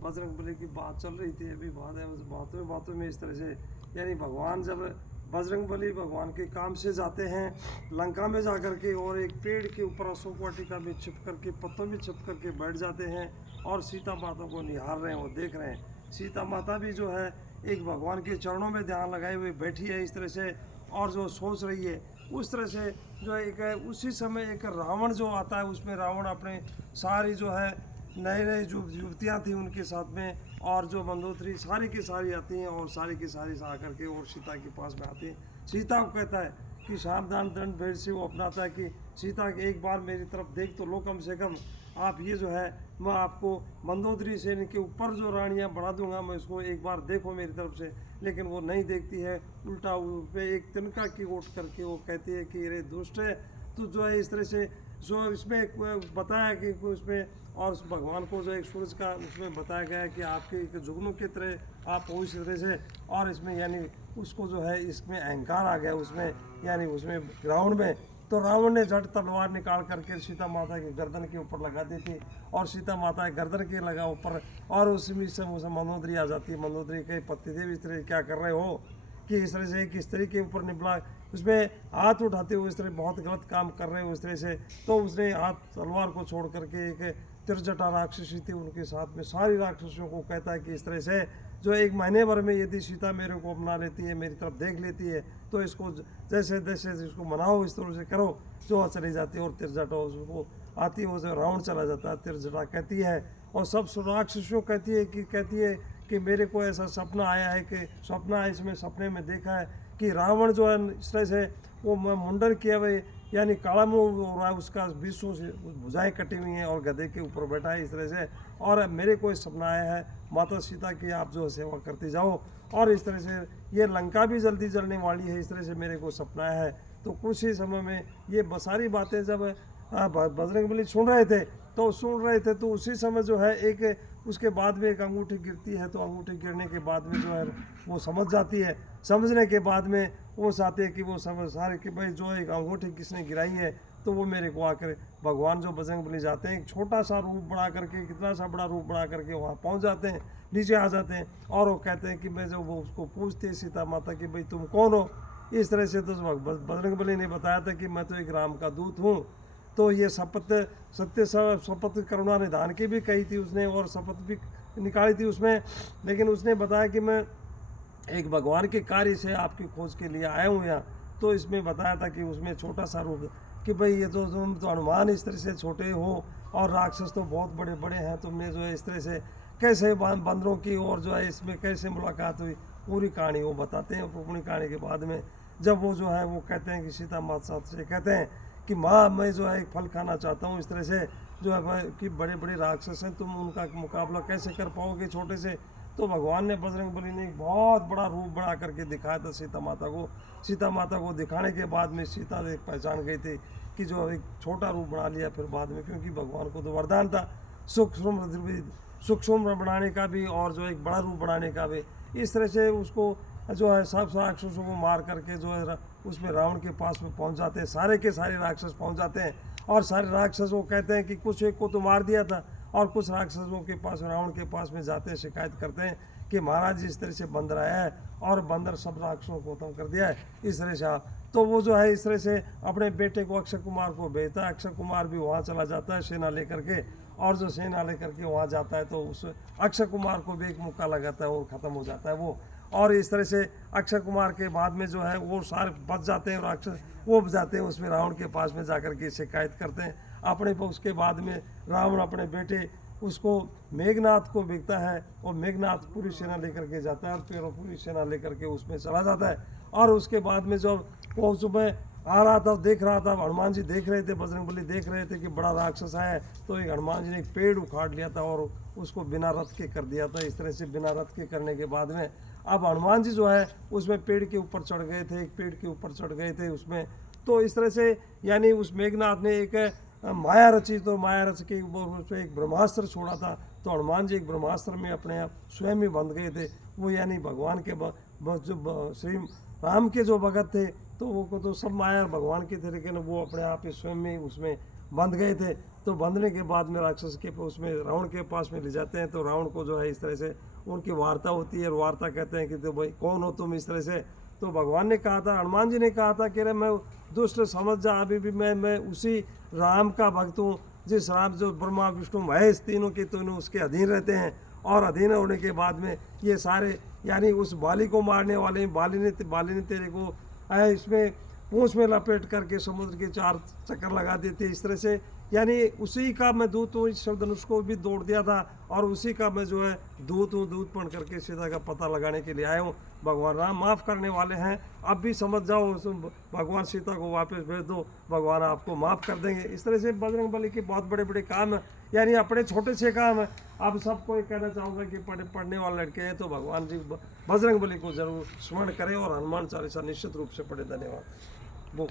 बजरंगबली की बात चल रही थी अभी, बात है उस बातों में इस तरह से, यानी भगवान जब बजरंगबली भगवान के काम से जाते हैं लंका में जा कर के, और एक पेड़ के ऊपर अशोक वाटिका में छिप करके, पत्तों में छिप करके बैठ जाते हैं और सीता माता को निहार रहे हैं, वो देख रहे हैं। सीता माता भी जो है एक भगवान के चरणों में ध्यान लगाए हुए बैठी है इस तरह से, और जो सोच रही है उस तरह से जो है। एक उसी समय एक रावण जो आता है, उसमें रावण अपने सारी जो है नए नए जो युवतियाँ थी उनके साथ में, और जो मंदोदरी सारी की सारी आती हैं, और सारी की सारी से आकर के और सीता के पास में आती हैं। सीता को कहता है कि सावधान दंड भेद से वो अपनाता है कि सीता एक बार मेरी तरफ देख तो लो, कम से कम आप ये जो है मैं आपको मंदोदरी सेन के ऊपर जो रानियाँ बढ़ा दूंगा, मैं इसको एक बार देखो मेरी तरफ से। लेकिन वो नहीं देखती है, उल्टा उस पर एक तिनका की ओट करके वो कहती है कि अरे दुष्ट है तो जो है इस तरह से। जो इसमें बताया कि उसमें, और उस भगवान को जो एक सूरज का उसमें बताया गया है कि आपके एक जुगनू की तरह आप हो इस तरह से, और इसमें यानी उसको जो है इसमें अहंकार आ गया उसमें, यानी उसमें रावण में। तो रावण ने झट तलवार निकाल करके सीता माता की गर्दन के ऊपर लगा दी थी, और सीता माता के गर्दन के लगा ऊपर, और उसमें से मंदोदरी आ जाती है। मंदोदरी के पति देव इस तरह क्या कर रहे हो कि इस तरह से एक स्त्री के ऊपर निबला उसमें हाथ उठाते हुए इस तरह बहुत गलत काम कर रहे हो इस तरह से। तो उसने हाथ तलवार को छोड़ करके एक त्रिजटा राक्षसी थी उनके साथ में सारी राक्षसियों को कहता है कि इस तरह से जो एक महीने भर में यदि सीता मेरे को अपना लेती है, मेरी तरफ देख लेती है, तो इसको जैसे जैसे इसको मनाओ इस तरह से करो। जो चली जाती है और त्रिजटा उसको आती है, उसे रावण चला जाता है। त्रिजटा कहती है और सब राक्षसियों कहती है कि मेरे को ऐसा सपना आया है, कि सपना है इसमें सपने में देखा है कि रावण जो है इस तरह से वो मुंडन किया हुए, यानी काला मुंह हो रहा है उसका, बीसों से भुजाएं कटी हुई हैं और गधे के ऊपर बैठा है इस तरह से। और मेरे को सपना आया है माता सीता की आप जो सेवा करते जाओ, और इस तरह से ये लंका भी जल्दी जलने वाली है इस तरह से मेरे को सपना आया है। तो कुछ ही समय में ये सारी बातें जब बजरंगबली सुन रहे थे तो उसी समय जो है एक उसके बाद में एक अंगूठी गिरती है। तो अंगूठी गिरने के बाद में जो है वो समझ जाती है। समझने के बाद में वो चाहते हैं कि वो समझ सारे कि भाई जो एक अंगूठी किसने गिराई है, तो वो मेरे को आकर भगवान जो बजरंगबली जाते हैं एक छोटा सा रूप बना करके, कितना सा बड़ा रूप बना करके वहाँ पहुँच जाते हैं, नीचे आ जाते हैं, और वो कहते हैं कि मैं जो वो उसको पूछते हैं सीता माता कि भाई तुम कौन हो। इस तरह से तो बजरंगबली ने बताया था कि मैं तो एक राम का दूत हूँ। तो ये शपथ करुणा निधान की भी कही थी उसने, और शपथ भी निकाली थी उसमें। लेकिन उसने बताया कि मैं एक भगवान के कार्य से आपकी खोज के लिए आया हूँ यहाँ। तो इसमें बताया था कि उसमें छोटा सा रूप कि भाई ये तो तुम तो हनुमान इस तरह से छोटे हो, और राक्षस तो बहुत बड़े बड़े हैं, तुमने जो है इस तरह से कैसे बंदरों की और जो है इसमें कैसे मुलाकात हुई, पूरी कहानी वो बताते हैं। पूरी कहानी के बाद में जब वो जो है वो कहते हैं कि सीता माता से कहते हैं कि माँ मैं जो है एक फल खाना चाहता हूँ इस तरह से, जो है कि बड़े बड़े राक्षस हैं, तुम उनका मुकाबला कैसे कर पाओगे छोटे से। तो भगवान ने बजरंगबली ने एक बहुत बड़ा रूप बना करके दिखाया था सीता माता को। सीता माता को दिखाने के बाद में सीता एक पहचान गई थी कि जो एक छोटा रूप बना लिया फिर बाद में, क्योंकि भगवान को तो वरदान था सूक्ष्म बनाने का भी और जो एक बड़ा रूप बनाने का भी। इस तरह से उसको जो है सब राक्षसों को मार करके जो है उसमें रावण के पास में पहुंच जाते हैं, सारे के सारे राक्षस पहुंच जाते हैं। और सारे राक्षस वो कहते हैं कि कुछ एक को तो मार दिया था, और कुछ राक्षसों के पास रावण के पास में जाते हैं, शिकायत करते हैं कि महाराज इस तरह से बंदर आया है और बंदर सब राक्षसों को खत्म कर दिया है इस तरह से आप। तो वो जो है इस तरह से अपने बेटे को अक्षय कुमार को भेजता है। अक्षय कुमार भी वहाँ चला जाता है सेना लेकर के, और जो सेना लेकर के वहाँ जाता है तो उस अक्षय कुमार को भी एक मुक्का लगाता है और ख़त्म हो जाता है वो। और इस तरह से अक्षय कुमार के बाद में जो है वो सारे बच जाते हैं, राक्षस वो जाते हैं उसमें रावण के पास में जाकर के शिकायत करते हैं अपने पर। उसके बाद में रावण अपने बेटे उसको मेघनाथ को भेजता है, और मेघनाथ पूरी सेना लेकर के जाता है, और फिर पूरी सेना लेकर के उसमें चला जाता है। और उसके बाद में जब वो सुबह आ रहा था, देख रहा था, हनुमान जी देख रहे थे, बजरंगबली देख रहे थे कि बड़ा राक्षस है, तो एक हनुमान जी ने एक पेड़ उखाड़ लिया था और उसको बिना रथ के कर दिया था। इस तरह से बिना रथ के करने के बाद में अब हनुमान जी जो है उसमें पेड़ के ऊपर चढ़ गए थे, एक पेड़ के ऊपर चढ़ गए थे उसमें। तो इस तरह से यानी उस मेघनाथ ने एक माया रची, तो माया रच के ऊपर उसमें एक ब्रह्मास्त्र छोड़ा था। तो हनुमान जी एक ब्रह्मास्त्र में अपने आप स्वयं ही बंध गए थे। वो यानी भगवान के जो श्री राम के जो भगत थे, तो वो को तो सब माया भगवान के थे, लेकिन वो अपने आप ही स्वयं में उसमें बंध गए थे। तो बंधने के बाद में राक्षस के उसमें रावण के पास में ले जाते हैं। तो रावण को जो है इस तरह से उनकी वार्ता होती है, और वार्ता कहते हैं कि तो भाई कौन हो तुम, इस तरह से। तो भगवान ने कहा था, हनुमान जी ने कहा था कि अरे मैं दुष्ट समझ जा, अभी भी मैं उसी राम का भक्त हूँ जिस राम जो ब्रह्मा विष्णु महेश तीनों के तीनों उसके अधीन रहते हैं। और अधीन होने के बाद में ये सारे यानी उस बाली को मारने वाले बाली ने तेरे को इसमें पूंछ में लपेट करके समुद्र के 4 चक्कर लगा देते, इस तरह से। यानी उसी का मैं दूत हूँ, इस शब्द धनुष को भी दौड़ दिया था, और उसी का मैं जो है दूत हूँ, दूत बन करके सीता का पता लगाने के लिए आया हूँ। भगवान राम माफ़ करने वाले हैं, अब भी समझ जाओ, भगवान सीता को वापस भेज दो, भगवान आपको माफ़ कर देंगे। इस तरह से बजरंग बली के बहुत बड़े बड़े काम हैं, यानी अपने छोटे से काम है। अब सबको ये कहना चाहूँगा कि पढ़ने वाले लड़के हैं तो भगवान जी बजरंग बली को जरूर स्मरण करें, और हनुमान चालीसा निश्चित रूप से पढ़े। धन्यवाद। वो